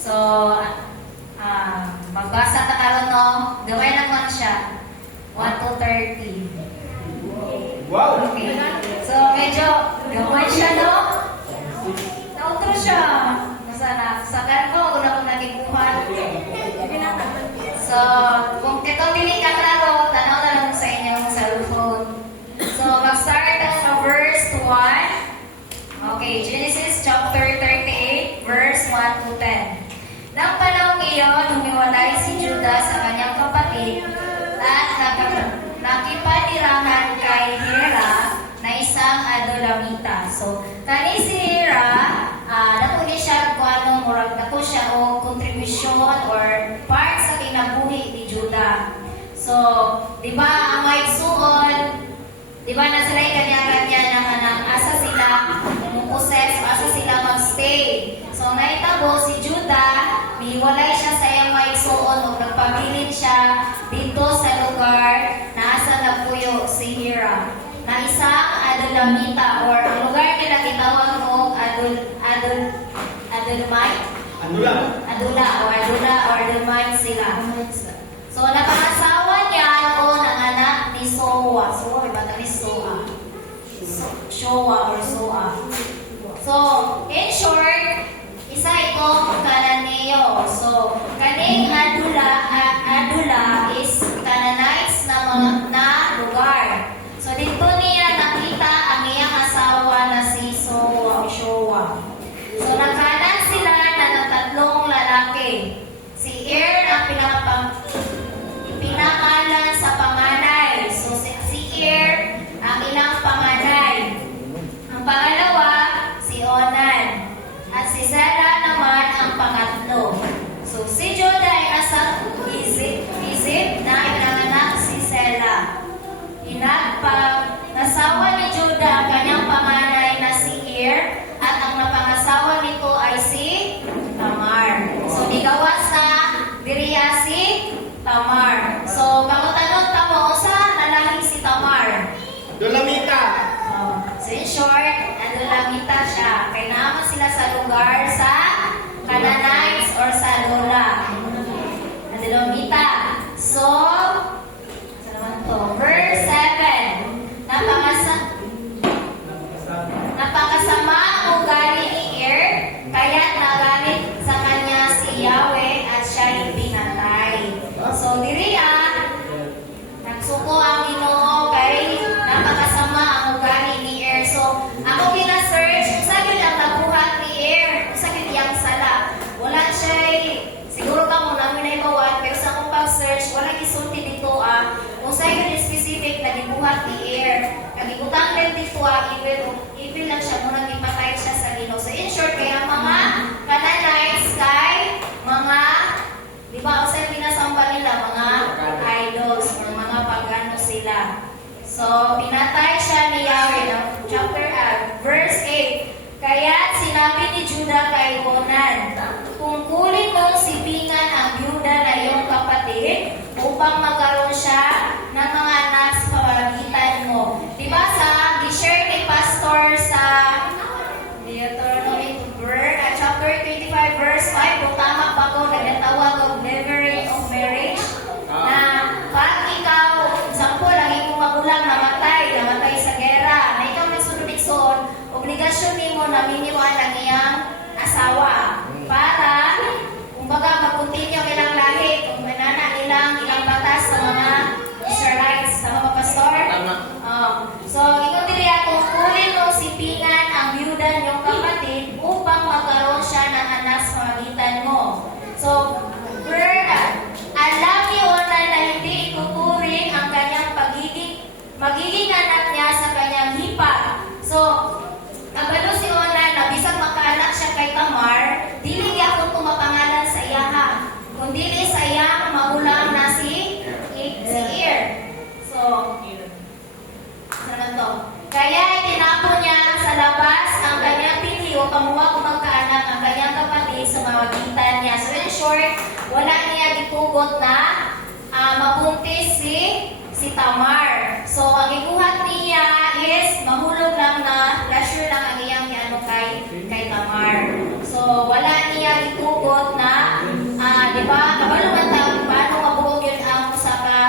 So, magbasa ta karon no. Gamay lang man siya. 1 to 30. Wow! Okay. So, medyo gamay siya, no? Nautro siya. Sa ko, una ko naging buhat. So, kung ikaw dili ka klaro, tanaw na lang sa inyong cellphone. So, mag-start tayo sa verse 1. Okay, Genesis chapter 38, verse 1 to 10. Nang panahong iyon, humiwalay si Judah sa kanyang kapatid at nakipanirangan kay Hira na isang Adulamita. So, kani si Hira, nato ni siya kung anong murag nato siya o contribution or part sa kinabuhi ni Judah. So, di ba ang may suon, di ba na sila kanya-kanya ng asa sila pumuposes, asa sila magstay. So, naitabo si Judah, miwalay siya sa iyang may suon o nagpabilin siya dito sa lugar na asa nagpuyo si Hira na isang Adulamita or ang lugar nila kitawag mo Adulmite? Adula or Adulmite sila. So, napangasawa niya o nanganak ni Soa. Soa, may bata ni Soa. Showa or Soa. So, in short, isa itong Kananeo. So, kaning Adula is Canaanites na lugar. So, dito niya nakita ang iyang asawa na si Showa. So, nagkanan sila ng tatlong lalaki. Si ang pinangalan sa panganay. So, si ang ilang panganay. Ang pangalawa, si Onan. At si Zara naman ang pangatlo. So, si Judah ay nasa Egypt na pinanganak si Sela. Nasawa ni Judah ang kanyang panganay na si at ang napangasawa nito ay si Tamar. So, nigawas na diriya si Tamar. So, pangutanong tamo, sa lalaki si Tamar? Dulamita! So, in short, Adulamita siya. Kaya naman sila sa lugar sa Canaanites or sa Lola. Adulamita. So, saan naman to? Verse 7. Napakasama ang ugali ni kaya nagalit sa kanya si Yahweh at siya'y pinatay. So, diriya, nagsuko ang Ginoo kay napakasama ang ugali ni So, ako gina-search, kung saan yun ang nabuhat ni kung saan yun iyang sala. Wala siya'y, siguro ka mo namin na ibawan, pero sa akong pag-search, wala gisulti dito kung saan yun specific na gibuhat ni Kagibutang rin dito evil lang siya, muna ipatay siya sa Ginoo. So, in short, kaya mga Canaanites kay mga, di ba, o saan pinasamba nila, mga idols or mga pagano sila. So, pinatay siya ni Yahweh ng verse 8. Kaya sinabi ni Judah kay Onan, tungkulin mong sipingan ang byuda na iyong kapatid upang magkaroon siya ng mga anak sa pamamagitan mo. Diba sa share ni Pastor sa Deuteronomy chapter 25 verse 5, kung tama pa ko, nagtatawag of levering of marriage, na pag ikaw, sampo lang iyong magulang namatay sa gera, na ikaw nagsunod iksoon, obligasyon mo na miniwan ang iyang asawa para, kumbaga, mag-continue ilang lahi, kung manana ilang batas sa mga Israelites, sa mga pastor. So, ikaw diriya, tungkulin mo sipingan ang byuda niyong kapatid upang magkaroon siya ng anak sa pamagitan mo. So, alam ni Onan na hindi ikuturing ang kanyang magiging anak niya sa kanyang hipa. So, kabalo si Onan na bisag makaanak siya kay Tamar, dili gyapon tumapangalan sa iyaha, kundi sa iyang magulang na si So, saan to? Kaya itinapon niya sa labas ang kanyang pili upang huwag magkaanak ang kanyang kapatid sa mamagitan niya. So, in short, wala niya gitugot na mabuntis si Tamar. So, ang iguhat niya is mahulog lang na pleasure lang ang iyang kay Tamar. So, wala niya gitugot na di ba? Kabalo man tawag paano mabuog yun ang usa ka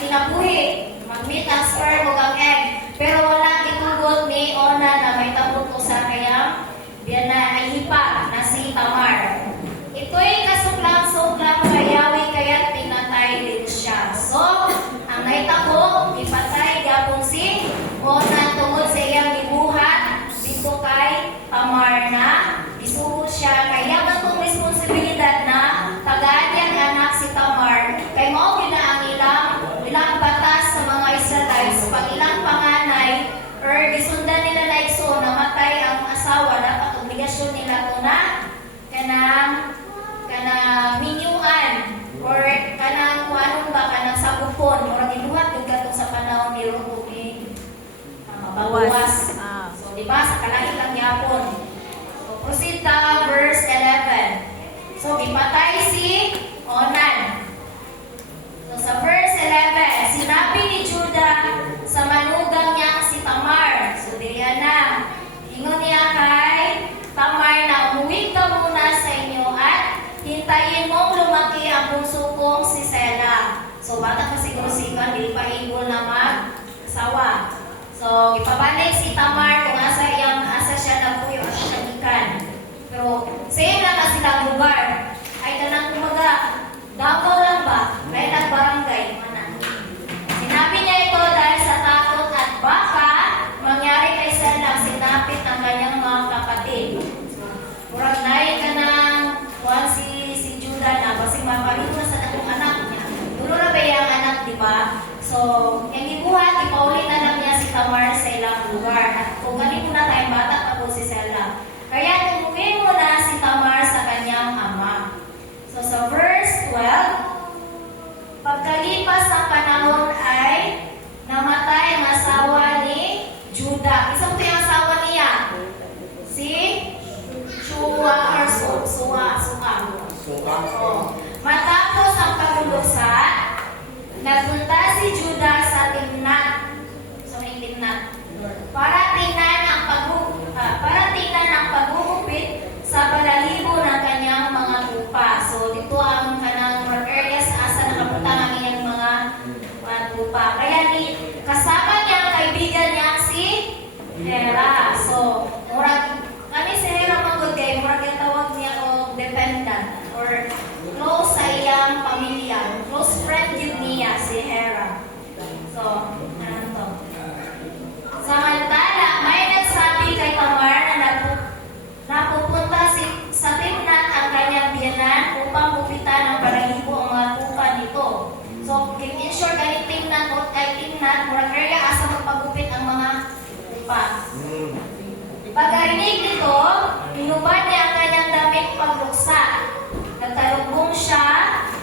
kinabuhi. Mag-meet ang sperm o ang egg. Pero wala gitugot ni Ona na may tabot usa kayang biyanan ay hipa na si Tamar. Ito'y kasuklam-suklam kay Yahweh kaya't pinatay din siya. So, ang naitabo, ipatay gapon si Ona tungod sa iyang gibuhat dito kay Tamar na isuod siya. Kaya ba itong responsibilidad na tagaan niyang anak si Tamar kay mao na ang ilang batas sa mga Israelites pag ilang panganay or gisundan nila na igsoon namatay ang asawa dapat obligasyon nila ko na kanang minyuan or kanang kuanon ba kanang sabupon or gibuhat yung katong sa panahon ni Ruth ni bawas. So di ba sa kalahi lang yapon. So proceed ta verse 11. So gipatay si Onan. So sa verse 11, sinabi ni Judah sa manugang niya si Tamar. So diriyan na. Ingon niya kay Tamar na umuwi ka muna sa inyo at hintayin mong lumaki ang bunso kong si Sela. So bata pa siguro si Ivan, di pa able na mag-asawa. So ipabalik si Tamar kung asa siya nagpuyo at siya ikan. Pero same lang na silang lugar. Ay kanang kumaga, Davao lang ba? Kaya nagbarangay. Sinabi niya ito dahil sa takot at baka mangyari kay Sela sinapit ng kanyang mga kapatid. Murag naik ka ng si Judah na kasi mapalito na sa takong anak niya. Dulo na ba yung anak, di ba? So, yung ibuhat, ipaulit na lang niya si Tamar sa ilang lugar. At kung ganito na tayo, bata pa po si Sela. Kaya umuwi mo na si Tamar sa kanyang ama. So, sa verse 12, pagkalipas ng panahon ay namatay ang asawa ni Judah. Isang ito yung asawa niya? Si Suwa or Suwa. Oh. Matapos ang paglulusad, nagpunta si Judah sa Timnat. So, may Timnat. Para tingnan ang pagugupit sa balahibo ng kanyang mga tupa. So, dito ang kanang areas asa nakapunta ng iyang mga tupa. Kaya kasama niya ang kaibigan niya si Hera. So, kani si Hera magod kay murag yung tawag niya o dependent or close sa iyang pamilya. Close friend yun niya si Hera. So, ano to? Samantala, may nagsabi kay Tamar na napupunta sa Timnat ang kanyang biyanan upang gupitan ng balahibo ang mga tupa nito. So, in short, ay Timnat, murag area asa magpagupit ang mga tupa. Pagkarinig nito, hinubad niya ang kanyang damit pagluksa. Nagtalubong siya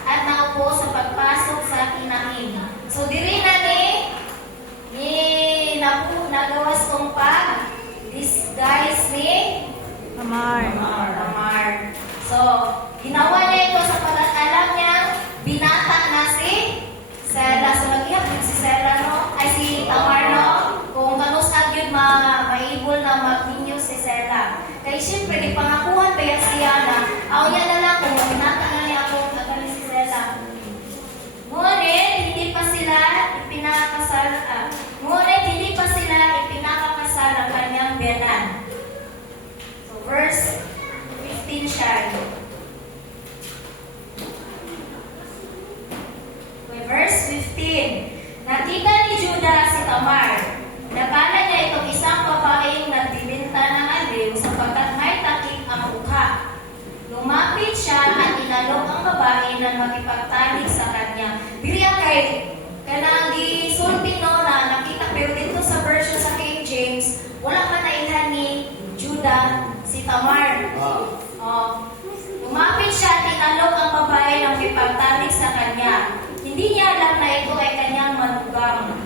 at naupo sa pagpasok sa tinahin. So, diri na nagawas kong disguise ni Tamar. So, ginawa niya ito sa pag-alam niya, binata na si Sela. So, naghihapin si Sela, no? Ay, si Tamar, no? Kung manusag yun, maibol na mag-inyo si Sela. Kaya siyempre, di pangakuhan pa yan siya na, niya na lang kung binata na niya kung nagaling si Sela. Ngunit, hindi pa sila ipinakakasal ang kanyang biyanan. So, verse 15 siya. Verse 15. Nakita ni Judah si Tamar. Nakala niya itong isang babaeng nagbibinta ng aliw sapagkat may takip ang mukha. Lumapit siya at inalok ang babae na makipagtalik sa kanya. Biriya kay kanang gisulti no na nakita pero dito sa version sa King James, wala man nailhan ni Judah si Tamar. Lumapit siya at inalok ang babae na makipagtalik sa kanya. Hindi niya alam na ito ay kanyang manugang.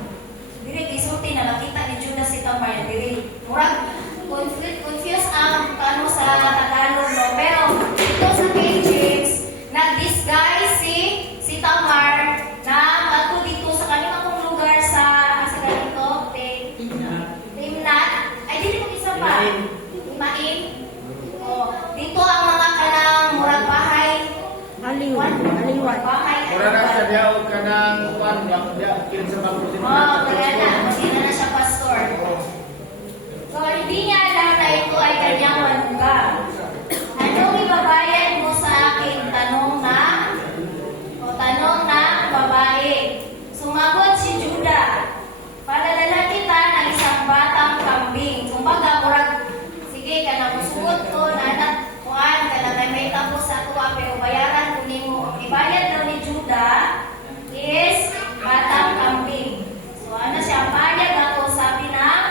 Diri gisulti na nakita ni Judah si Tamar. Diri murag confused ang paano sa Tagalog no. Pero ito sa King James, nag-disguise si Tamar na ato dito sa kanyang lugar sa ganito, Timnat. Ay, dito mo isa pa. Imain. Dito ang mga kanang murag bahay Mura na sa diyaw ka ng kwan, diya, kinsa ba ko Oh, kaya na. Hindi na siya pastor. So, hindi niya alam na ito ay kanyang manugang. Anong ibabayad mo sa akin? Tanong na babae. Sumagot si Judah. Padadala kita ng isang batang kambing. Kumbaga, murag, sige ka na musuot ko, nanak, kuhan ka na may tapos sa tuwa, pero bayaran ko ni mo. Ibayad daw ni Judah is batang kambing. So, ano siya, bayad ako, sabi ng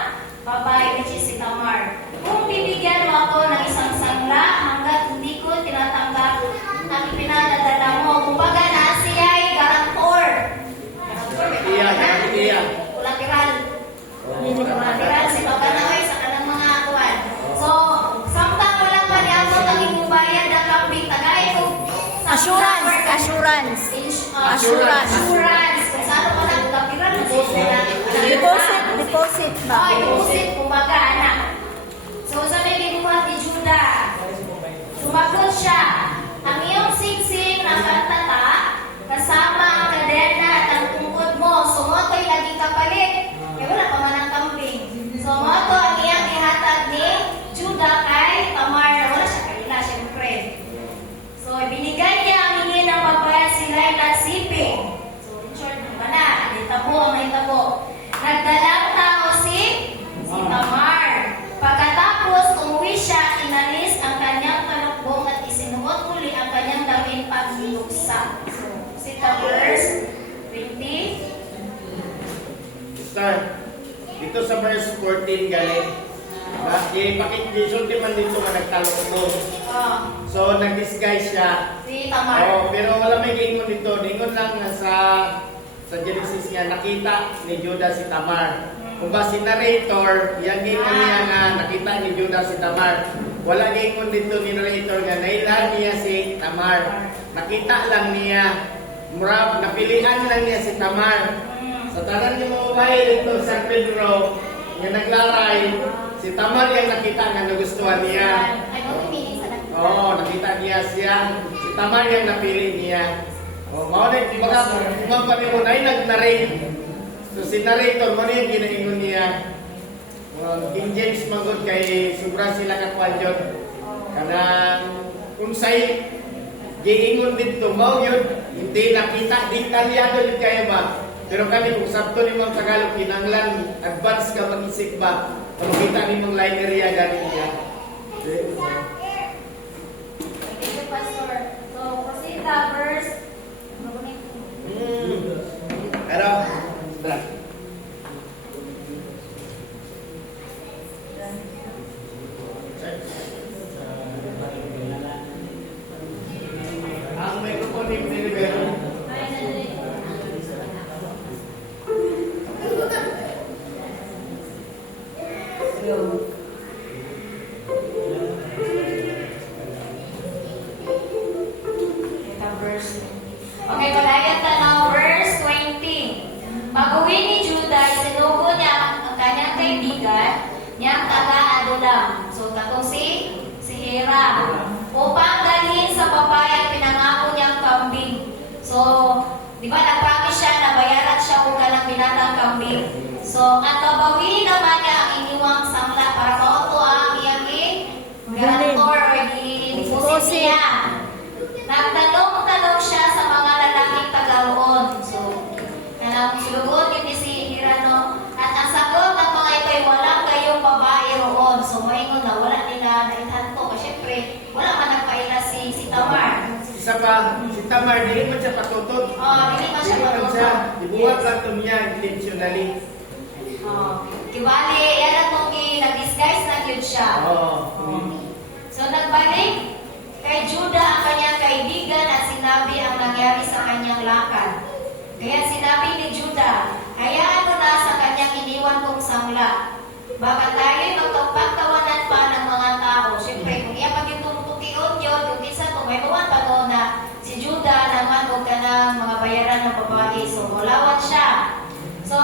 babae, which is si Tamar. Kung bibigyan mo ako ng isang sangla, hanggat hindi ko tinatanggap ang pinadadala mo. Kumbaga na siya ay garantor. Iya. Kulateral. Kulateral, si Papa Naway sa kanang mga akuan. So, samtang wala pa niya ako ang imubayad na kambing, tagay ko sa Assurance. Assurance. Kung saan ko lang kulateral, Deposit ba? deposit, kumbaga, anak. So, sabi kinuha ni Judah. Sumagot siya, ang iyong singsing na kantata, kasama ang kadena at ang tungkod mo, sumoto'y lagi kapalit. Kaya wala pa man ang kambing. Sumoto ang iyang ihatag ni Judah kay Tamar, na wala siya kanila, syempre. So, binigay niya ang hingin ng babae sila ay nasiping. So, in short, na, itabo ang itabo. Nagdalang tao si Tamar. Pagkatapos, umuwi siya, inalis ang kanyang talukbong at isinuot muli ang kanyang damit at binuksan. So, sa verse 20. Sir, dito sa verse 14 galing. Sulti man dito nga nagtalok mo. So, nag-disguise siya. Si Tamar. Oh, pero wala may gingon dito. Gingon lang na sa Genesis niya, nakita ni Judah si Tamar. Kung ba si narrator, yan gingon niya nga nakita ni Judah si Tamar. Wala gingon dito ni narrator nga nailan niya si Tamar. Nakita lang niya. Murab, napilian lang niya si Tamar. Sa tanan ni mo bahay dito sa Pedro, nga naglaray, si Tamar yung nakita nga nagustuhan niya. Ay, no, meaning sa nakita. Oo, nakita niya siya. Si Tamar yung napili niya. Mao na yung mga kumang mo na yung nag-narrate. So si narrator mo na yung ginaingon niya. King James magod kay sobra sila kakuan yun. Kanang kung sa'y giingon dito, mao yun, hindi nakita, di kalyado yun kayo ba? Pero kami kung sabto ni mga Tagalog, kinanglan, advance ka mag-isip ba? Kung makita ni mga line area galing niya. Thank you, Pastor. So, proceed the verse. Pero, ang microphone ni Pinibero. Okay, kulayan tanaw, verse 20. Pag-uwi ni Judah, isinugo niya ang kanyang kaibigan, niyang taga-adulam. So, katong si Hira. Upang dalhin sa babae ang pinangako niyang kambing. So, di ba, nag-promise siya na bayaran siya kung kanang binatang kambing. So, at babawi naman niya ang iniwang sangla para mauto ang iyang garantor o i-deposit niya. Nagtanong-tanong siya sa mga lalaking taga-roon. So, sulugot yung si Hirano. At ang sagot ng mga ito ay walang gayong babae roon. So, maingon na wala nila naitanto. Kasi syempre, wala man nagpaila si Tamar. Isa pa, si Tamar, hindi man siya patutot. Hindi man siya patutot. Ibuhat lang ito niya intentionally. Kibali, yan ang kung nag-disguise na yun siya. So, nagbalik kay Judah ang kanyang kaibigan at sinabi ang nangyari sa kanyang lakad. Kaya sinabi ni Judah, hayaan mo na sa kanyang iniwan kong sangla. Baka tayo'y magpagtawanan pa ng mga tao. Siyempre, kung iya pag yung tumututiyon yun, kung isa tumayuan pa doon na si Judah naman huwag ka ng mga bayaran ng babae. So, mulawan siya. So,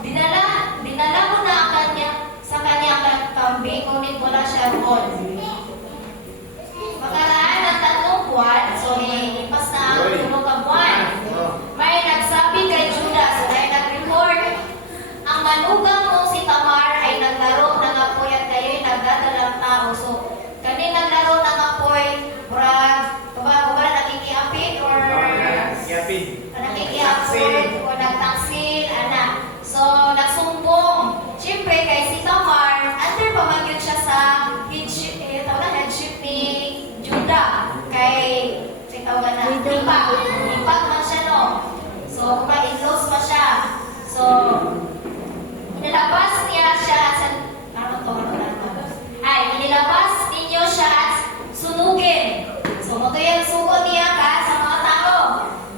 dinala mo na ang sa kanyang kambing, ngunit wala siya roon. Pagkaraan ng 3 buwan, so lipas na ang 3 buwan. tawag na, impact man siya, no? So, in-close pa siya. So, inilabas niya siya sa, inilabas ninyo siya at sunugin. So, mo yung sugot niya ka sa mga tao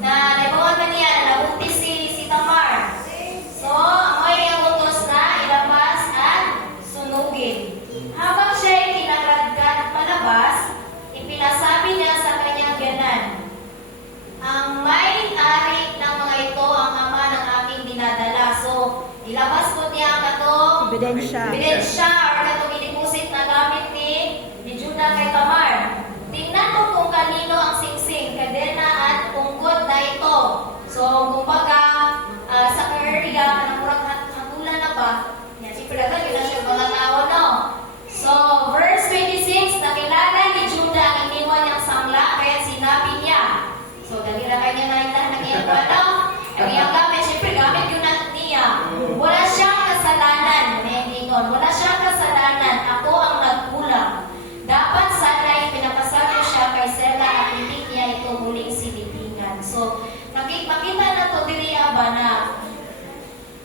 na nagawa na niya, nabuntis si Tamar. So, amoy niyang utos na ilabas at sunugin. Habang siya ay kinaragkat palabas, ipinasabi niya sa kanyang ganan, ang may-ari ng mga ito ang ama ng aking dinadala. So, ilabas po niya katong Ebidensya. ebidensya or katong inipusit na gamit ni Judah kay Tamar. Tingnan mo kung kanino ang singsing, kadena at punggod na ito. So, kumbaga, sa area na murag hatulan na ba, yan, siyempre agad yun na siya mga tao, no? So, verse 26, nakilala ni Judah ang iniwan niyang sangla, kaya sinabi niya. So, dali na kayo niya naitahan ng iyang ano? Ang iyang gamit, siyempre gamit yun na niya. Wala siyang kasalanan, wala siyang kasalanan, ako ang nagkulang. Dapat sana'y pinapasabi siya kay Sela at hindi niya ito muling silipingan. So, makita na to diri ba na,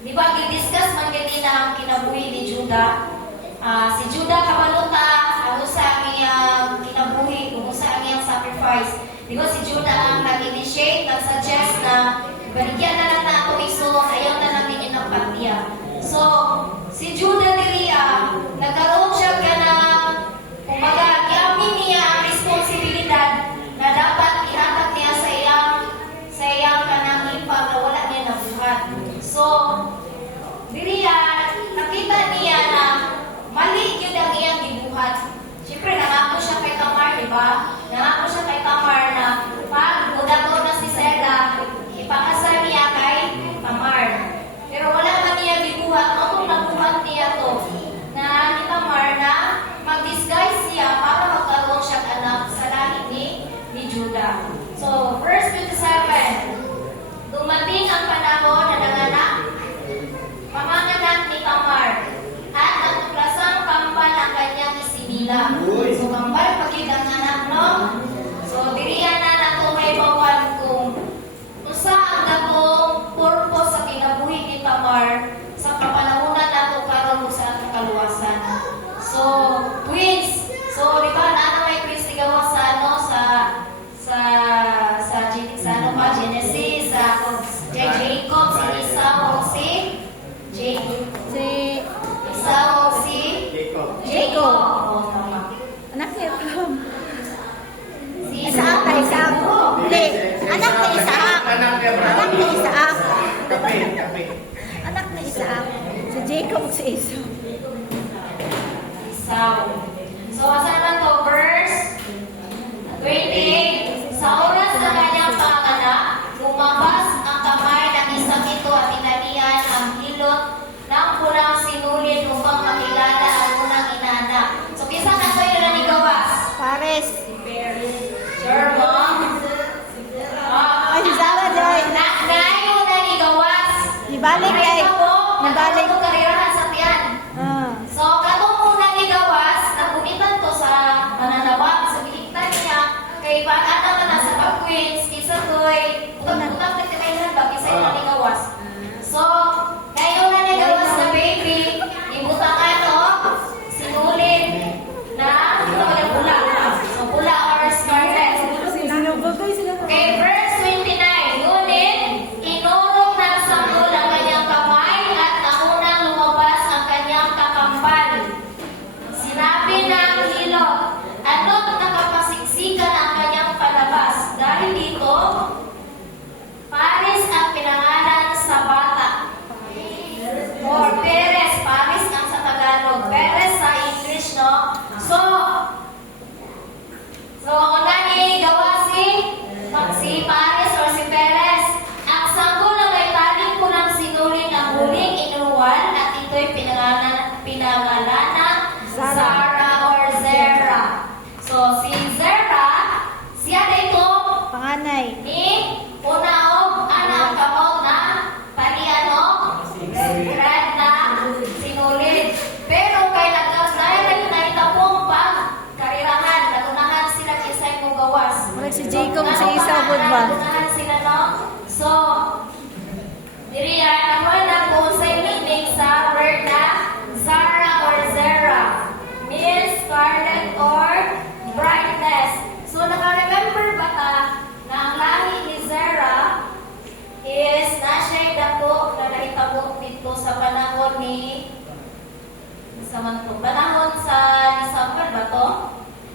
di ba, gidiscuss man ganina ang kinabuhi ni Judah. Si Judah kabaluta, ano sa iyang kinabuhi, kung sa iyang sacrifice. Di ba, si Judah ang nag-initiate, nag-suggest na baligyan na lang na ako iso, ayaw na namin yung napatya. So, si Judah diri, nagkaroon siya ka na, kumbaga, iamin niya ang responsibilidad na dapat ihatag niya sa iyang kanang impact na wala niya nabuhat. So, diri, nakita niya na mali yun ang iyang gibuhat. Siyempre, nangako siya kay Tamar, di ba? Nangako siya kay Tamar na pag udagod na si Sela, ipakasal niya kay Tamar. Pero wala man niya gibuhat, o kung nabuhat niya to, na ni Tamar na mag-disguise siya para magkaroon siya anak sa lahi ni Judah. So, verse 27, dumating ang panahon na nanganak, pamanganak ni Tamar, at natuklasan kambal ang kanyang isinila. So, kambal pagid ang anak, no? So, diriyan na nato may bawan kung usa ang dagong purpose sa kinabuhi ni Tamar sa kapanahunan nato karon sa kaluwasan. So, twins. So, di ba, may twins ni gawa sa ano, sa ano pa, Genesis, sa Jacob, si Esau, si Esau, si Jacob. Oh, tama. Anak ni Abraham. Si Isaac na Isaac. Hindi. Anak ni Isaac. Anak ni Abraham. Anak ni Isaac. Kape. Anak ni Isaac. Si Jacob, si Esau. Esau. So, asa naman to? Verse 28. Sa oras na kanyang panganak, lumabas ang kamay ng isang ito at inanian ang hilot ng pulang sinulid upang makilala ang unang inaanak. So, kisa na ito yun na ni Gawas? Pares. German. Ay, si Sarah Joy. Nayo na ni Gawas. Ibalik ay. Nabalik Ibalik. ko karirahan sa tiyan. Ah. So, katong una ni Gawas, nagunitan to sa si Jacob sa isa hod ba? Unahan sila, no? So, diri ako na po sa meaning sa word na Zara or Zera. Means scarlet or brightness. So, naka-remember ba ka na ang lahi ni Zera is na siya'y dako na nahitabo dito sa panahon ni panahon sa December ba to?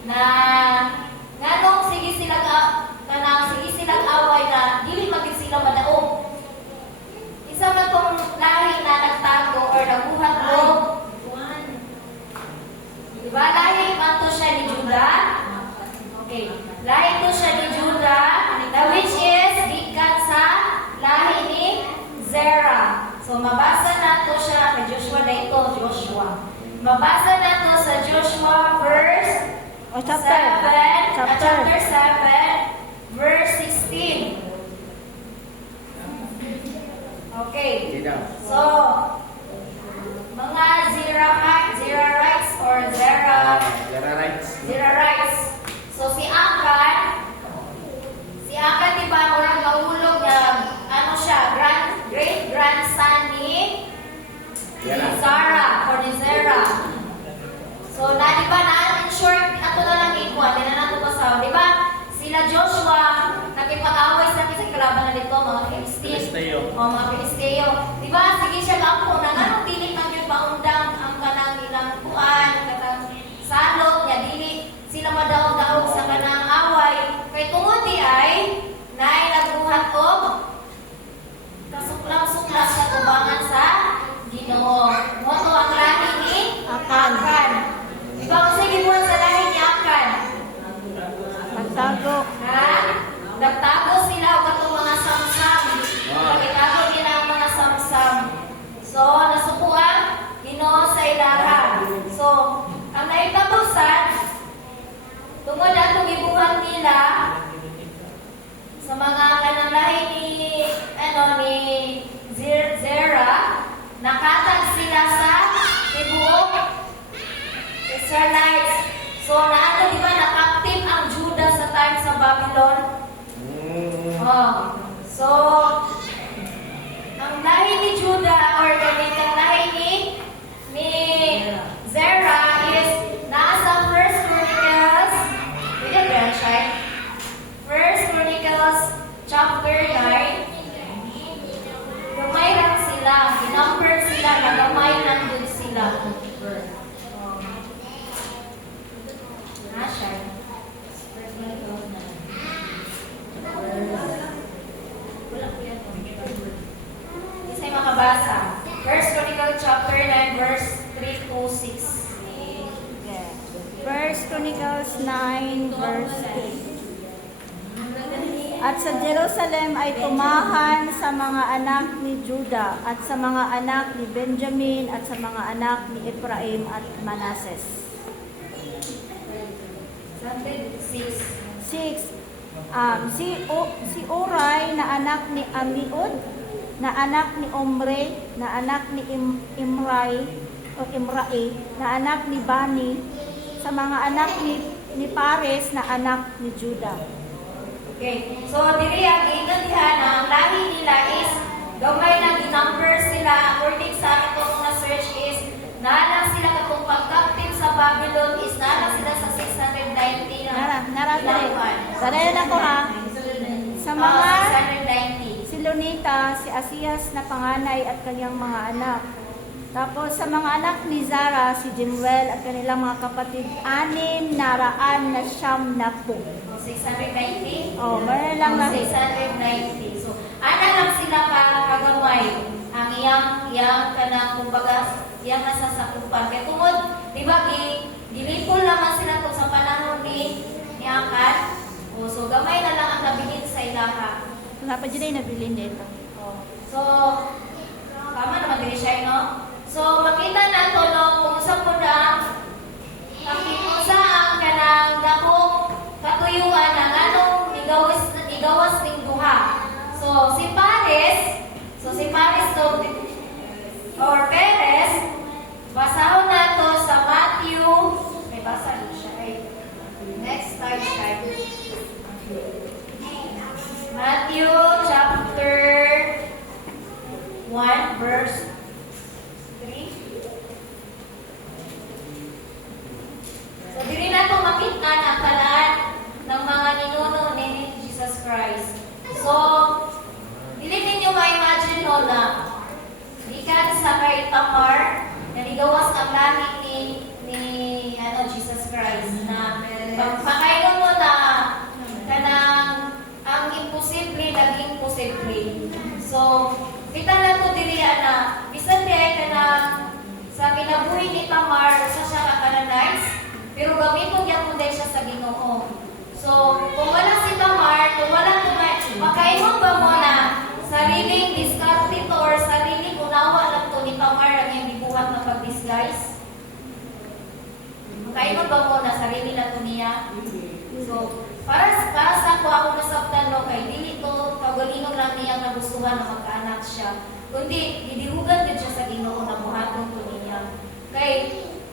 Na nganong sige silang away na dili magid sila madaog. Isa man tong lahi na nagtago or nabuhat o diba lahi man to siya ni Judah? Okay. Lahi to siya ni Judah na which is gikan sa lahi ni Zera. So mabasa na to siya kay Joshua dito, Joshua. Mabasa na to sa Joshua verse O chapter. 7, verse 16. Okay. Sino? So, mga Zerarites or Zerarites. So, si Akan, di ba, walang mahulog na, ano siya, great grandson ni Zara or ni Zera. So, di ba, in short, ato na lang ikuha, di na nato pasaw. Di ba, sila Joshua, nakipag-away sa kalaban na dito, mga Filisteo. mga Filisteo. Di ba, sige siya lang na nga, dili man yung paundang ang kanang ilang kuan, kanang salot, ya dili sila madaog-daog sa kanang away. Kay tungod di ay, naay nagbuhat o kasuklang-suklang sa tubangan sa Ginoo. Moto ang lahi ni Akan. Di ba, kung sige buwan sa lahi ni Akan? Pagtago. Ha? Nagtago sila o katong mga samsam. Nagtago nila ang mga samsam. So, nasukuan, Ginoo sa ilaha. So, ang naitabusan, tungod atong ibuhat nila sa mga kanang lahi ni Zera, nakatag sila sa tibuok Israelites. So, naano di ba nakaktif ang Judah sa time sa Babylon? So, ang lahi ni Judah or ang lahi ni Zera is nasa 1 Chronicles, chapter 9. Gamay lang sila, ginumber sila, nagamay lang din sila. Siya. Isa'y makabasa. 1 Chronicles chapter 9 verse 3 to 6. 1 Chronicles 9 verse 8. At sa Jerusalem ay tumahan sa mga anak ni Judah at sa mga anak ni Benjamin at sa mga anak ni Ephraim at Manases. 6. Si Uray na anak ni Amiud, na anak ni Omre, na anak ni Imrai, na anak ni Bani, sa mga anak ni Pares na anak ni Judah. Okay. So, diri ang ingandihan na ang lahi nila is gamay na ginumber sila. According sa itong mga search is nalang sila katong pag-captive sa Babylon is nalang sila sa 690 Nara, Dare na ko ha. Sa mga Silonita, si Asiyas na panganay at kanyang mga anak. Tapos sa mga anak ni Zara, si Jemuel at kanilang mga kapatid, 690 na po. 690? Oh, meron lang na. 690. So, ana lang sila kagamay. Ang iyang kanang kumbaga, iyang nasasakupan. Kaya tungod, di ba, gilipol naman sila to sa panahon ni Akan. O, so, gamay na lang ang nabilin sa ilaha. Wala pa dyan ay nabilin dito. So, tama naman din siya, no? So, makita na to, no, kung sa po na, ang kanang dakong katuyuan ng anong igawas ng duha. So, si Pares to, or Perez, basahon na to sa Matthew, may basa din siya, right? Next slide. verse 3. So, dili na ito makita na kalaan ng mga ninuno ni Jesus Christ. So, dili ninyo ma-imagine no na ikan sa kay Tamar na ligawas ang lahi ni Jesus Christ na pagpakailan mo na kanang ang imposible naging posible. So, kita na to dili na bisan di ay kanang sa kinabuhi ni Tamar sa siya ka-canonize pero gamiton niya kung siya sa Ginoo. So, kung wala si Tamar, kung wala makaimong ba mo na sariling diskarte to or sariling unawa lang to ni Tamar ang iyang gibuhat na pag-disguise? Makaimong ba mo na sarili lang to niya? So, para sa ako nasabtan no, kay dili to kagalingon lang niya nagustuhan na magkaanak siya. Kundi, didihugan din siya sa Ginoo na buhaton to niya. Kay,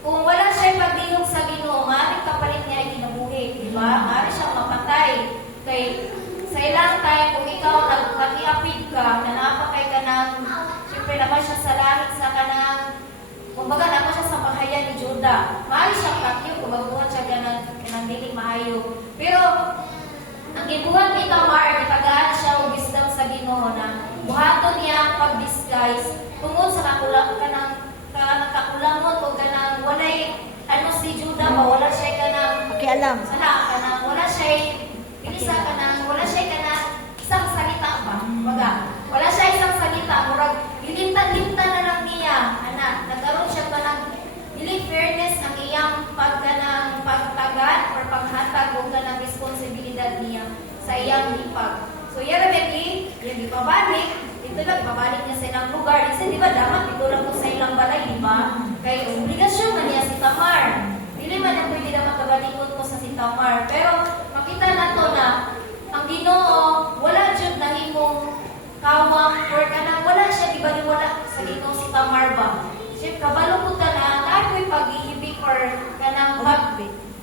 kung wala siya paglihog sa Ginoo, maaaring kapalit niya ay kinabuhi, di ba? Maaaring siya mapatay. Kay, sa ilang time, kung ikaw nagkatiapid ka, na napakay ka ng, siyempre naman siya sa langit sa kanang, kumbaga naman siya sa bahayan ni Juda. Maaaring siya katyo, kung magbuhat siya ganang diling maayo. Pero, ang gibuhat ni Tamar, itagaan siya o wisdom sa Ginoo na buhaton niya pag-disguise tungkol sa kakulangon o kanang walay si Juda ba wala siya kanang Pakialam. wala siya pinisa kanang wala siya kanang isang salita ba wala siya isang salita murag lilimtan na lang niya nagkaroon siya pa ng dili fairness ang iyang pagtagad or paghatag o kanang responsibilidad niya sa iyang hipag. So, yung ipabalik, ito lang, pabalik niya sa ilang lugar. Kasi, di ba, dapat ito lang po sa ilang balay, di ba? Kaya, obligasyon man niya si Tamar. Dili man ang pwede na magkabalikot ko sa si Tamar. Pero, makita na to na, ang Ginoo, wala dyan na himong kawang, or kanang wala siya, di ba, wala sa Ginoo si Tamar ba? Siya, kabalo ko na, ako'y pag-ihibig or kanang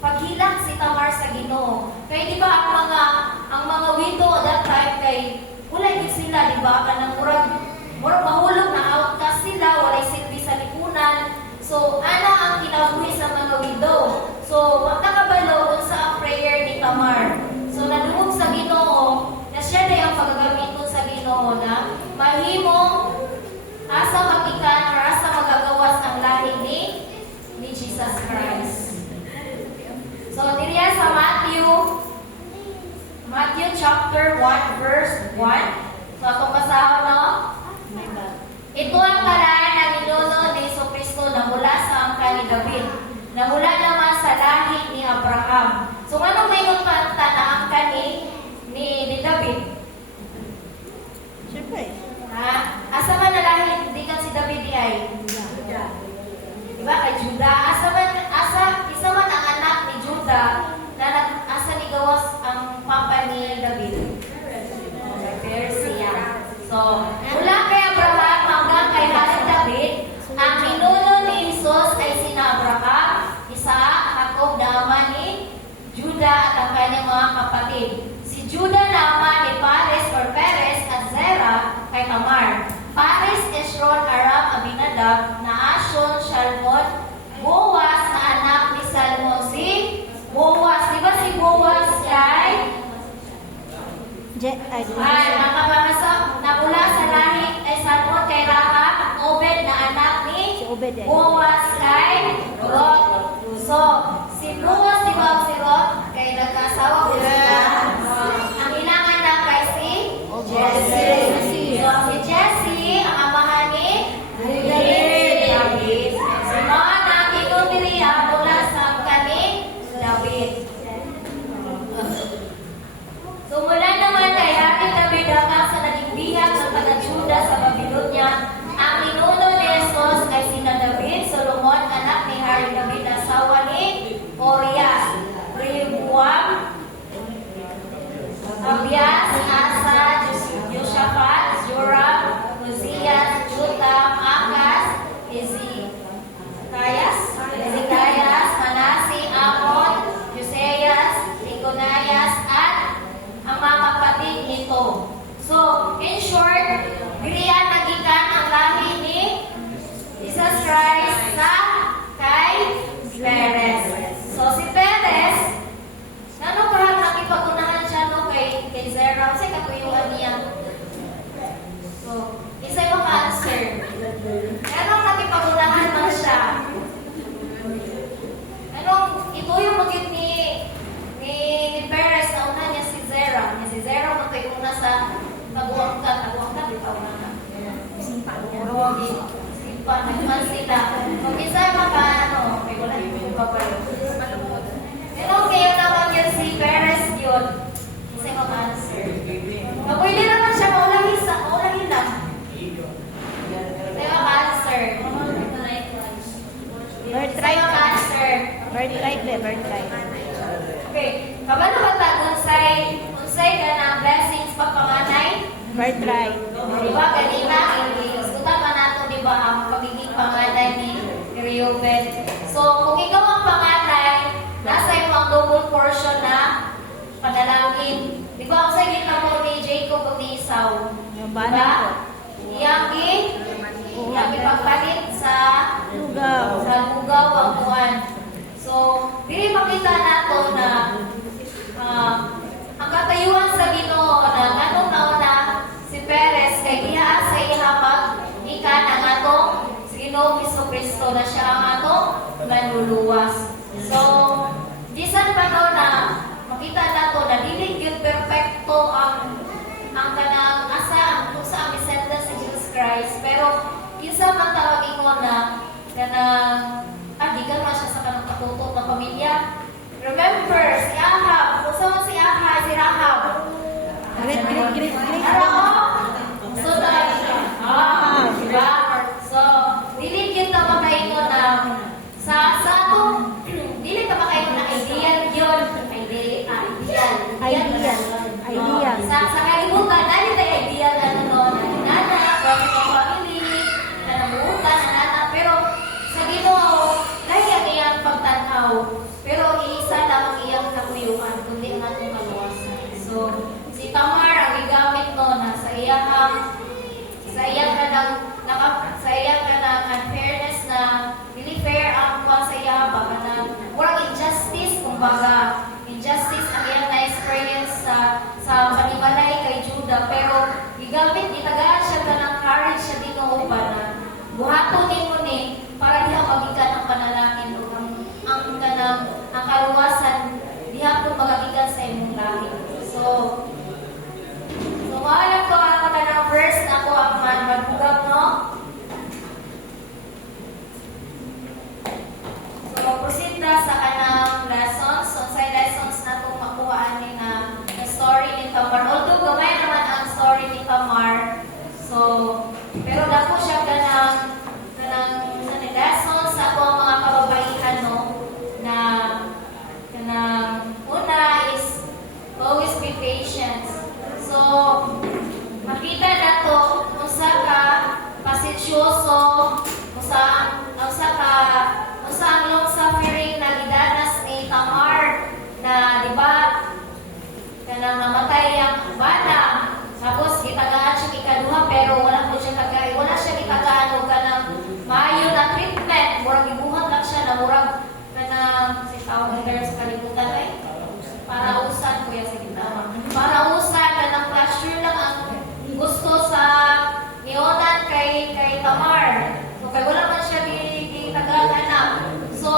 paghilak si Tamar sa Ginoo. Kaya di ba ang mga widow that time kay wala din sila, di ba? Kanang murag mahulog na outcast sila, walay silbi sa lipunan. So, ana ang kinabuhi sa mga widow. So, magkakabalo sa ang prayer ni Tamar. So, nadungog sa Ginoo na siya na yung pagagamiton sa Ginoo na mahimong asa magikan or asa magagawas ang lahi ni Jesus Christ. So, diriya sa Matthew chapter 1 verse 1. So, atong basahan no? Ito ang kalaan ng ninuno ni Jesucristo na mula sa angkan ni David, na mula naman sa lahi ni Abraham. So, anong may magpanta na angkan ni David? Siyempre. Asa man na lahi, hindi kan si David ay? Diba? Kay Juda. Isa man ang anak ni Juda na asa ni gawas ang papa ni David. Persia. So, mula kay Abraham hanggang kay Haring David, ang ninuno ni Jesus ay sina Abraham, Isaac, Jacob na ama ni Juda at ang kanyang mga kapatid. Si Juda na ama ni Pares or Perez at Zerah kay Tamar. Pares, Esron, Aram, Abinadab, Naashon, Shalmon, Boaz na anak ni Salmon. Si Boaz, di ba si Boaz kay? Nagmula sa lahi ay Salmon kay Rahab, Obed na anak ni Boaz kay Ruth. So, si Boaz, di ba si Ruth? Kay nagkasawa ko sila. Ang ilang anak kay si Jesse. So, si Jesse, ang amahan ni David. Si mga nakikupiriya mula sa kani David. So, mula naman kay Haring David hanggang sa naging bihag ng taga-Juda sa Babylonia, ang ninuno ni Jesus ay sina David, Solomon, anak ni Haring David, asawa ni Urias, Rehoboam, Abias, Asa, Josaphat, Joram, Uzzias, Jotham, Ahaz, Hezekias, Manase, Amon, Josias, Jeconias, at ang mga kapatid nito. So, in short, diriyan nagikan ang lahi Sipa, nagman sila. Kung isa maka, okay, wala yung papalo. Pero kayo naman yun si Perez yun. Kasi mag-answer. Pwede naman siya maulahin lang. Kasi mag-answer. Birthright Sa'yo ka. answer. Birthright be, birthright. Okay. Kabalo ba ta unsay ka ng blessings pagpanganay? Birthright. Di ba kanina, iskutan pa nato di ba ang pagiging panganay ni Reuben. So, kung ikaw ang panganay, nasa iyo ang double portion na panalangin. Di ba, unsay gitabo ni Jacob o ni Esau? Yung Diba? banat ko. Iyang ipagpalit sa Lugaw. lugaw ang buwan. So, dili makita nato na ang katayuan sa Ginoo na nganong nauna si Perez kay diha sa ihamag ikan ang atong si Ginoo Kristo na siya ang atong manluluwas. So, bisan pa no na makita nato na dili gyud perpekto ang kanang asa kung sa descendants si Jesus Christ, pero kinsa man tawag ingon na kanang adigan man siya sa kanang katuto ng pamilya. Remember, si Ahab, kung saan si Ahab, si Rahab. Great. Ano? So, diba? So, dili kita makaingon na sa atong, dili ka makaingon na ideal yun. Ideal. Sa kalibutan, dali tayo ideal na nana, profit of family, nanamutan, nana, pero sa Ginoo, kaya iyang pagtanaw, pero isa lang ang iyang kakuyuan, kundi ang atong kaluwasan. So, si Tamar ang igamit no na sa iyang kanang unfairness na dili fair ang kuan sa iya ba kanang murag injustice kumbaga injustice ang iyang na-experience sa panimalay kay Judah, pero gigamit itagaan siya kanang courage siya Ginoo pa na buhaton nimo ni para diha magikan ang panalangin o ang kaluwasan diha po magagikan sa imong lahi. So maalam ko ang kanang verse na ako ang magbugab, no? So mag-proceed na sa kanang lessons. So sa lessons na itong makuhaan ni na story ni Tamar. Although gamay naman ang story ni Tamar. So, pero dako siya kanang lessons sa ako ang mga kababaihan, no? Na kanang una is always be patient. So, makita na to kung sa ka pasensyoso, kung sa ang long suffering na gidanas ni Tamar na, di ba, kanang namatay ang bana, tapos gitagaan siya ikaduha, pero wala siya gitagaan o kanang maayo na treatment, murag ibuhat lang siya na murag kanang si tawag ng sa kalibutan ay parausan kuya sa gitama. Parausan kanang pleasure lang ang gusto sa nionan kay Tamar. So kay wala man siya gitagaan na. So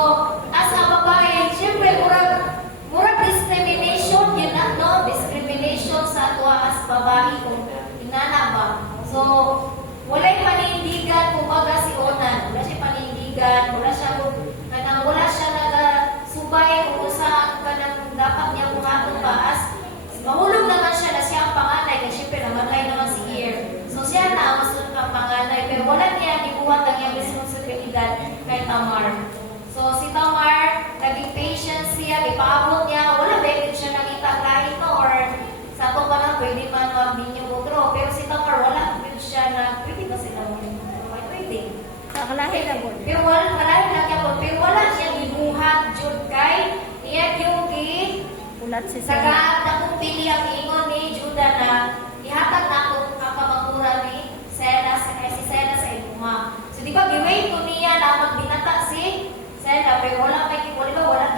as a babae, syempre murag discrimination yun na, no? Discrimination sa tuwa as babae kung inana ba. So walay panindigan kumbaga si Onan. Wala siya panindigan, wala siya nagasubay kung saan kanang dapat niya buhaton pa as mahulog naman siya na siya ang panganay kasi syempre namatay naman si Ir. So siya na ang masunod ang panganay pero wala niya gibuhat ang iyang responsibilidad kay Tamar. So si Tamar, naging patient siya, ipaabot niya, wala ba siya nakita kahit no or sa ato pa lang pwede man mag-binyo butro. Pero si Tamar, wala siya na pwede ba sila mo? Pwede. Kakalahi na po. Pero wala kalahin lang niya po. Pero wala siya gibuhat jud kay niya yung Ulat si saka Sena. akong pili ang ingon ni Judah na ihatag na ako ang pamangura ni Sela sa si Sela sa iguma. So di ba giway ko niya na magbinata si Sela pero wala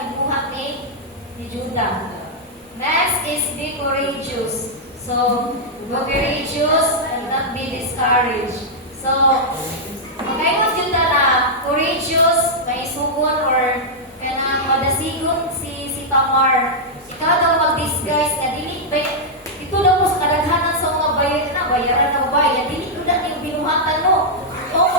gibuhat ni Judah. Next is be courageous. So be courageous and not be discouraged. So kayo Judah na courageous, may sugon or kanang madasigon si Tamar. Ikaw daw mag-disguise na dili ba ito daw mo sa kadaghanan sa mga bayaran na bayad dili ko na yung binuhatan mo. Oh,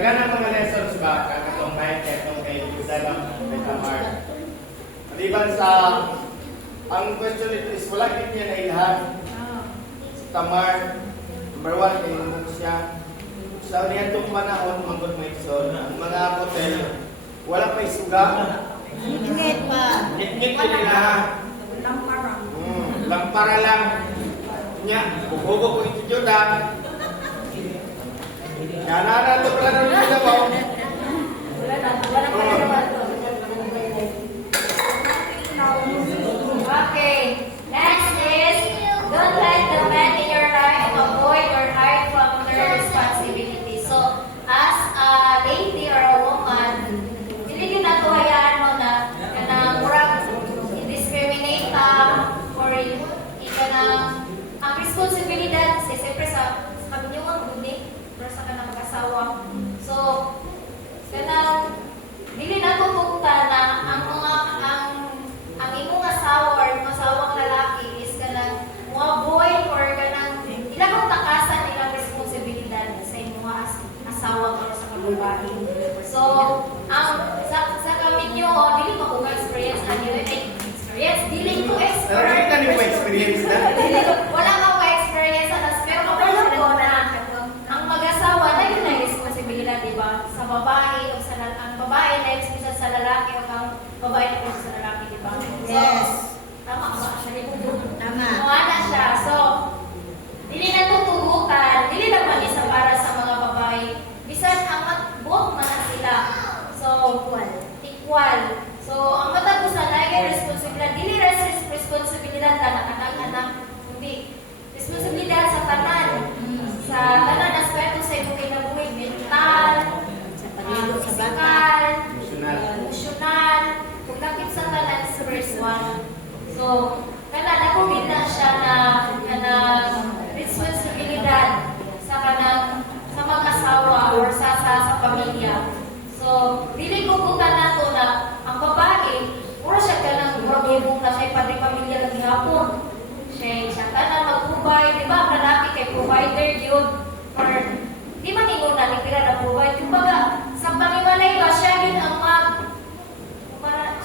Dagan ang mga lessons ba katong may ketong kay Judah kay Tamar. Maliban sa ang question nito is wala gid niya nailhan. Si Tamar, number 1 kay siya. Sa niyang panahon manggod may son. Ang mga hotel wala pa isuga. Ingit pa. Ngit nila. Lampara lang. Nya, bubugo ko ito Judah. Yanara to pala ng Judah ba? Wala pa naman to. Okay. Next is, don't let the men in your life avoid or hide from their responsibility. So, as a lady or a woman, hindi din nato hayaan mo na murag i-discriminate or ikanang ang responsibilidad kasi siyempre sa pagnyungang budi pero sa kanang mag-asawa. So, kanang dili na tutukta na ang imong asawa or masawang lalaki is kanang mo-avoid or kanang ilang takasan ilang responsibilidad sa imong asawa or sa kababae. So, sa kami nyo, dili ko experience ang experience. Dili ko Pero kita ni mo experience na. wala ka pa experience pero kapag ko na ang mag-asawa na yun ang responsibilidad, di ba? Sa babae o ang babae na responsibilidad sa lalaki o ang babae na responsibilidad sa lalaki, di ba? So, Yes. tama ba? Tama. Na siya. So, dili na tutugukan, dili naman isa para sa mga babae. Bisan ang buok man na sila. So, equal. So, ang matagusan na yung responsibilidad, dili responsibilidad na anak-anak, hindi. Responsibilidad sa tanan. Sa tanan aspekto sa iyong kinabuhi, mental, physical, emotional, kung nakit sa tanan sa verse 1. So, nakubit na siya na responsibilidad sa mag-asawa or sa pamilya. So, dili ko kung nato na ang babae, puro siya ka ng murag-ibong na siya pamilya lagi hapon. Siya ka na mag-provide, di ba? Ang lalaki kay provider yun. Or, di man ingon na nagtira na provide. Kumbaga, sa panimalay ba, siya yun ang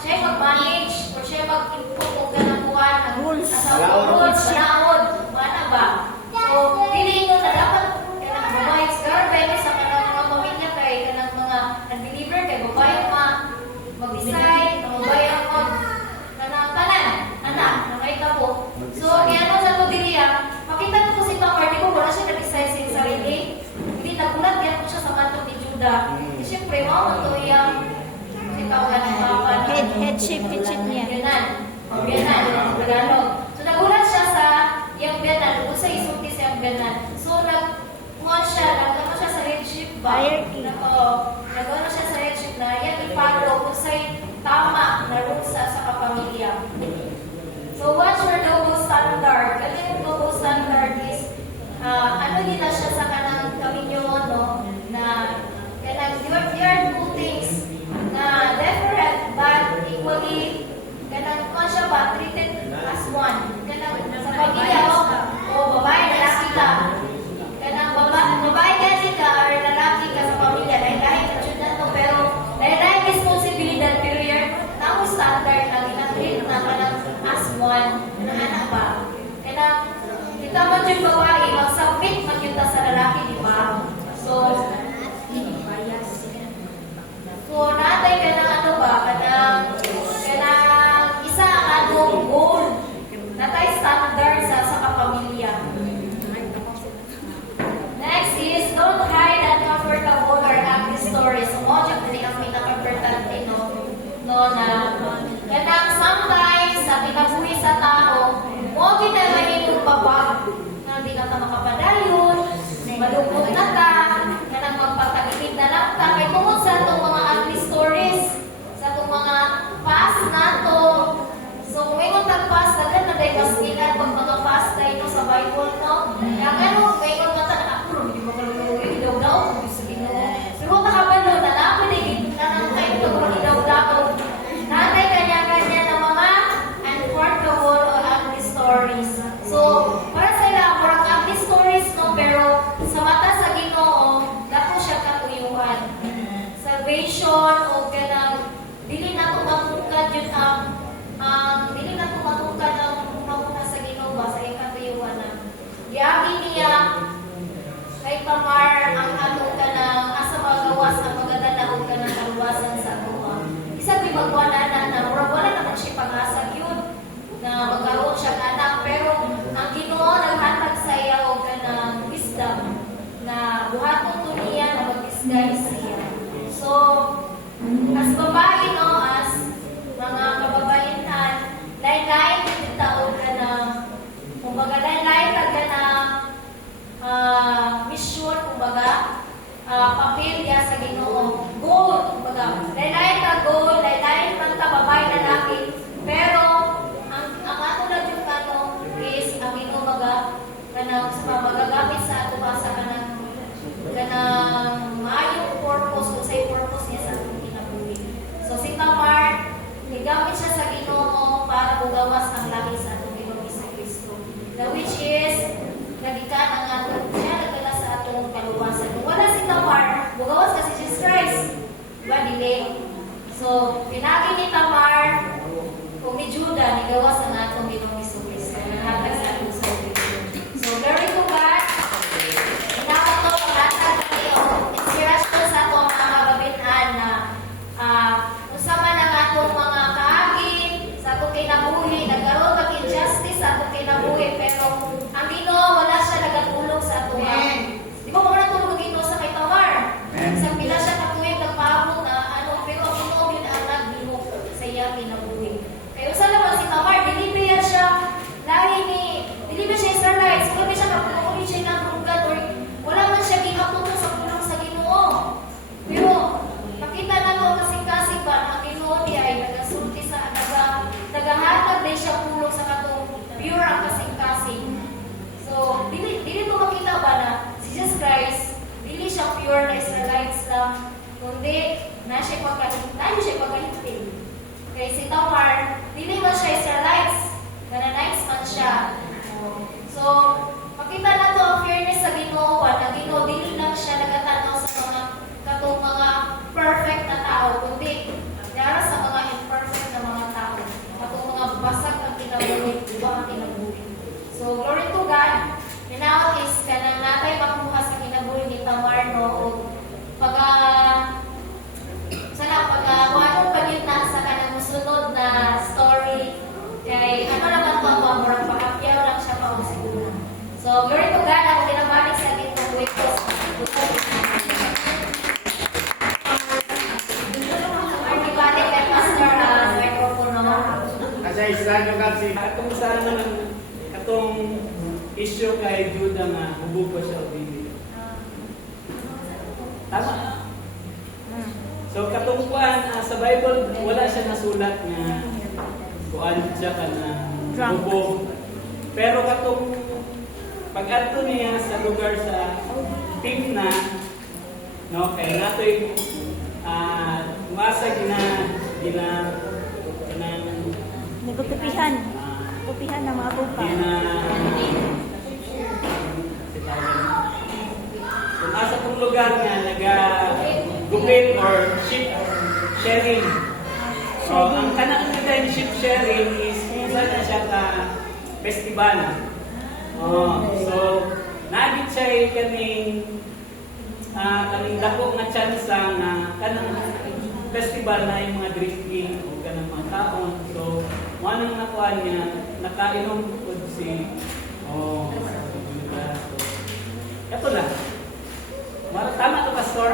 siya mag-manage or siya mag-input kung ganakuhan ang Rules. rules, naod. Mana ba? So, dili ingon na dapat kanang babae garbage sa kanang mga pamilya kay kanang mga unbeliever kay babae mag-decide, babae kanang tanan, anak, nakita ko. So, kaya sa ko diriya, makita ko si Tamar, di ko wala siya nag-decide sa sarili. Hindi nagulat yan ko siya sa kanto ni Judah. Siyempre, mo to yung ikaw ka ng papan. Headship niya. Biyanan, Tagalog. So, nagulat siya sa yung biyanan, kung sa isulti sa yung biyanan. So, nagkuhan siya sa headship ba? Hierarchy. Oo. Nagkuhan siya sa headship na yan ipalo kung sa'y tama na rusa sa kapamilya. So, what's your double standard? Kasi yung double standard is, ano din na siya sa kanang kaminyo, no? Na, kanang, you are two things na different but equally, kanang, kung siya ba, treated as one. Kanang, sa pamilya mo, o babae, lalaki ka. Kanang, babae ka or lalaki ka sa pamilya, lahi-lahi ka siya na to, pero, lahi-lahi responsibilidad, pero yung tamang standard na ginatreat na kanang as one, na anak ba? Kanang, kita mo yung babae, mag-submit magyunta sa lalaki, di ba? So, natay ka ng ano ba? Kanang isa ang anong goal. Natay standard sa kapamilya. Next is, don't hide uncomfortable or ugly stories. So, object na ang pinaka-importante, no, na kanang sometimes, sa pinabuhi sa tao, huwag ginalayin yung babag na hindi na ka makapadayon, malungkot na ka, kanang magpapagigid na lang ka, kay kung sa itong mga ugly stories, sa itong mga past na to. So, kung may tag-past, dagan na dahil mas ilan pag mga past tayo sa Bible, no? Kaya gano'n, may kung mata na ako, hindi mo kaluluwi, ilaw-law, kung gusto gino. Pero makabalo na lang, hindi na nang kayo ito, kung ilaw-law. Natay kanya-kanya ng mga unforgettable or ugly stories. So, para sa ila, murang ugly stories, no? Pero sa mata sa Ginoo, dako siya katuyuhan. mission o kanang dili na ko matungkad yun dili na ko matungkad ang mauna sa Ginoo ba sa ikatuyuan na giabi niya kay Tamar ang ato kanang asa magawas ang magdala og kanang kaluwasan sa ato. Isa di magwala na murag wala naman siya pag-asa yun na magkaroon siya ng anak pero ang Ginoo naghatag sa iya og kanang wisdom na buhaton to niya na mag-disguise siya. So, as babae no, as mga kababaihan, lain-lain din taon ka na, kumbaga lain-lain ka na mission, kumbaga, papel niya sa Ginoo. Goal, kumbaga, lain-lain ka goal, lain-lain ka babae lalaki, pero ang ato na yung ano is ang Ginoo baga kanang sa magagamit sa ato ba sa kanang maayong purpose o sa purpose niya sa atong kinabuhi. So si Tamar, nigamit siya sa Ginoo para bugawas ang lahi sa atong Ginoo sa Kristo. Na which is nagika ang atong siya nagdala sa atong kaluwasan. Kung wala si Tamar, bugawas ka si Jesus Christ. Diba, dili? So, pinagi ni Tamar, kung ni Judah, nigawas ang atong Ginoo sa Kristo. Naghatag sa atong sa Kristo. So, glory to God. Inawat ko, paghatag kayo, inspirasyon sa atong mga kababinan na usama ng atong mga kaagin, sa atong kinabuhi, nagkaroon mag-injustice sa atong kinabuhi, pero ang Ginoo, wala siya nagatulog sa atong di ba mo natulog ang Ginoo sa kay Tamar? Isang pila siya katuwing nagpaabot na pero ang Ginoo yun ang nagbihok sa iyang kinabuhi. Kaya usa naman si Tamar, dilibre siya, dilibre siya Israelites, wala siya kapulong siya natulungan or wala man siya gikaputo sa pulong sa Ginoo. Pero, pakita na ko kasing-kasing ba, ang Ginoo niya ay nagasulti sa nagahatag din siya pulong sa katong pure ang kasing-kasing. So, dili ko makita ba na si Jesus Christ, dili siya pure na Israelites lang, kundi na siya pagkahintin. Kaya si Tamar, dili ba siya Israelites? Kananites man siya. So, makita na to ang fairness sa Ginoo, na Ginoo, dili lang siya nagatanaw sa katong mga perfect na tao, kundi dara sa mga imperfect na mga tao, katong mga basag ang kinabuhi, iba ang kinabuhi. So, glory to God. And now is kanang natay makuha sa kinabuhi ni Tamar, no? Pag-awanong pagit na sa kanang musunod na story, kay ano naman to ang murang pakapyaw lang siya pa siguro. So, glory to God, ako dinabalik sa dito week ko sa balik kay Pastor microphone no? Kasi isla nyo kasi. Atong saan naman, atong issue kay Judah nga hubog pa siya o dili. Tama. So katong kuan sa Bible wala siya nasulat nga kuan siya ka na hubog. Pero katong pag-adto niya sa lugar sa Timna, no, kay natoy umasa Nagtupihan ng mga buka. Umasa kong lugar nga nag-gupit or ship sharing. So, ang kanang nila ship sharing is isa na siya ka festival. So, nagit siya kaning dako nga tsansa nga kanang festival na yung mga drinking o kanang mga taon. So, manang nakuha niya, nakainom po si Judah. So, ito na. Tama to, Pastor?